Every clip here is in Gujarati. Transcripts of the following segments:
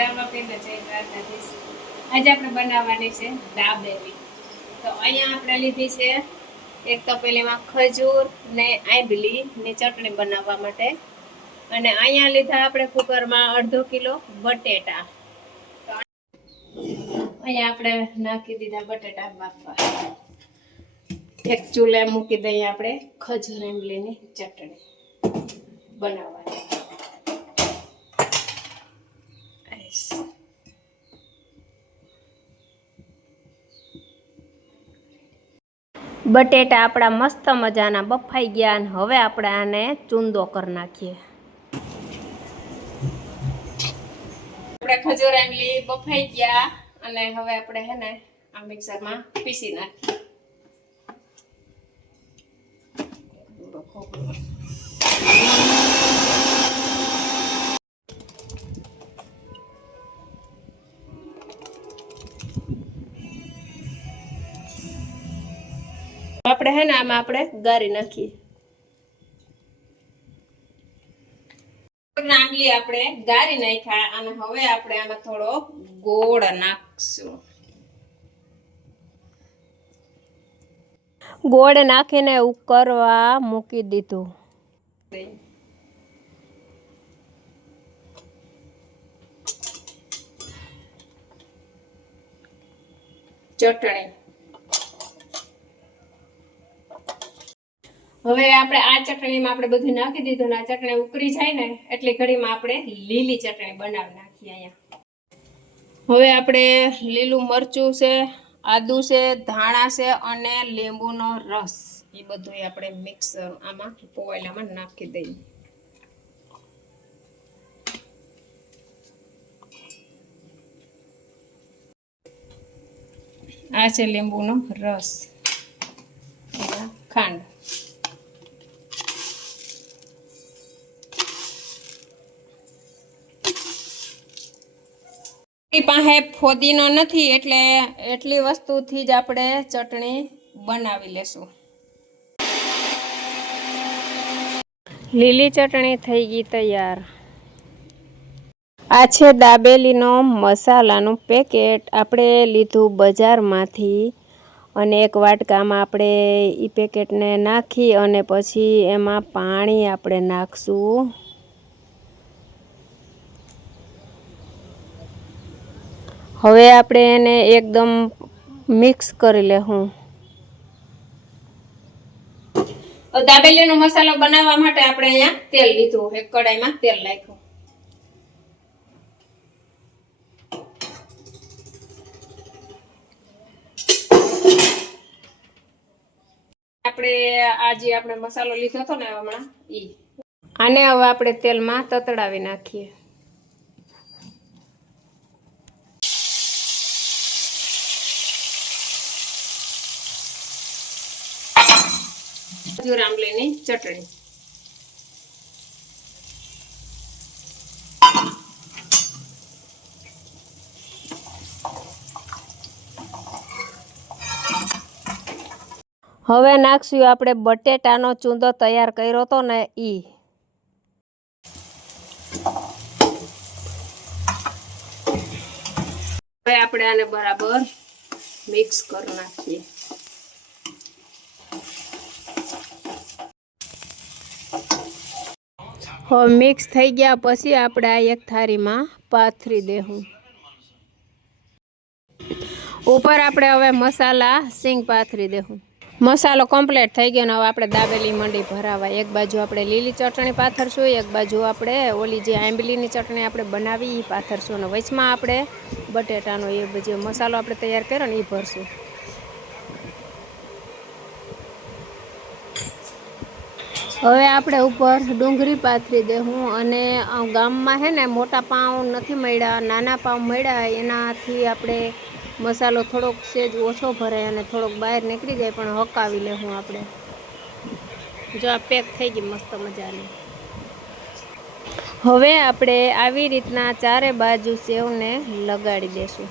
રામાપીરને જય દ્વારકાધીશ. આજે આપણે બનાવવાની છે દાબેલી. તો અહીંયા આપણે લીધી છે એક તપેલીમાં ખજૂર ને આંબલી ની ચટણી બનાવવા માટે, અને અહીંયા લીધા આપણે કુકરમાં 1/2 કિલો બટેટા. તો અહીંયા આપણે નાખી દીધા બટેટા બાફવા. એક ચૂલે મૂકી દઈએ આપણે ખજૂર આંબલીની ચટણી બનાવવાની. બટેટા આપણા મસ્ત મજાના બફાઈ ગયા અને હવે આપણે આને ચૂંદો કરી નાખીએ. આપણે ખજૂર આંબલી બફાઈ ગયા અને હવે આપણે હે ને આ મિક્સરમાં પીસી નાખીએ. આપણે હે ને આમાં આપણે ગારી નાખીએ. આંબલી આપણે ગારી નાખ્યા અને હવે આપણે આમાં થોડો ગોળ નાખશું. ગોળ નાખીને ઉકળવા મૂકી દીધું. ચટણી હવે આપણે આ ચટણીમાં આપણે બધું નાખી દીધું ને આ ચટણી ઉકળી જાય ને એટલે ઘડીમાં આપણે લીલી ચટણી બનાવી નાખીએ. અહીંયા હવે આપણે લીલું મરચું છે, આદુ છે, ધાણા છે અને લીંબુનો રસ એ બધું આપણે મિક્સર આમાં પોવાયેલામાં નાખી દઈએ. આ છે લીંબુનો રસ, ખાંડ. પાસે ફોદીનો નથી એટલે એટલી વસ્તુથી જ આપણે ચટણી બનાવી લેશું. લીલી ચટણી થઈ ગઈ તૈયાર. આ છે દાબેલીનો મસાલાનું પેકેટ. આપણે લીધું બજારમાંથી અને એક વાટકામાં આપણે એ પેકેટને નાખી અને પછી એમાં પાણી આપણે નાખશું. હવે આપણે એને એકદમ મિક્સ કરી લેવું. દાબેલીનો મસાલો બનાવવા માટે આપણે અહીંયા તેલ લીધું. એક કડાઈમાં તેલ નાખ્યું. આપણે આ જે આપણે મસાલો લીધો હતો ને હમણાં આને હવે આપણે તેલમાં તતડાવી નાખીએ. ખજૂર આંબલીની ચટણી. હવે નાખશું આપણે બટેટાનો ચૂંદો તૈયાર કર્યો હતો ને ઈ. હવે આપણે આને બરાબર મિક્સ કરી નાખીએ. હવે મિક્સ થઈ ગયા પછી આપણે આ એક થાળીમાં પાથરી દેવું. ઉપર આપણે હવે મસાલા સિંગ પાથરી દેવું. મસાલો કમ્પ્લીટ થઈ ગયો ને હવે આપણે દાબેલી મંડી ભરાવા. એક બાજુ આપણે લીલી ચટણી પાથરશું, એક બાજુ આપણે ઓલી જે આંબલીની ચટણી આપણે બનાવી એ પાથરશું અને વચમાં આપણે બટેટાનો એ જે મસાલો આપણે તૈયાર કર્યો ને એ ભરશું. હવે આપણે ઉપર ડુંગળી પાથરી દેવું અને ગામમાં હે ને મોટા પાઉં નથી મળ્યા, નાના પાઉં મળ્યા. એનાથી આપણે મસાલો થોડોક સેજ ઓછો ભરાય અને થોડોક બહાર નીકળી જાય પણ હકાવી લેવું આપણે. જો આ પેક થઈ ગઈ મસ્ત મજાની. હવે આપણે આવી રીતના ચારે બાજુ સેવને લગાડી દેશું.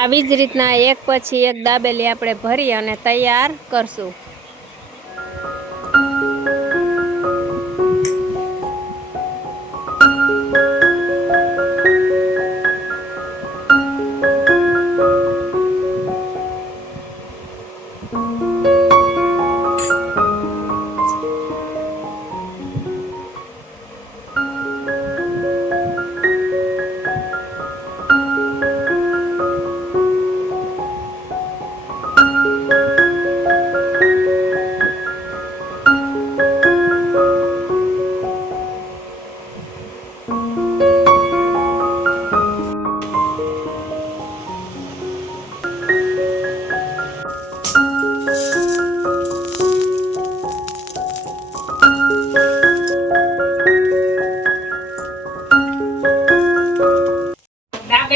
આવી જ રીતના એક પછી એક દાબેલી આપણે ભરી અને તૈયાર કરશું.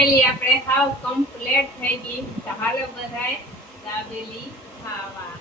દાબેલી આપણે હાવ કમ્પ્લીટ થઈ ગઈ. તો હાલો બધાય દાબેલી ખાવા.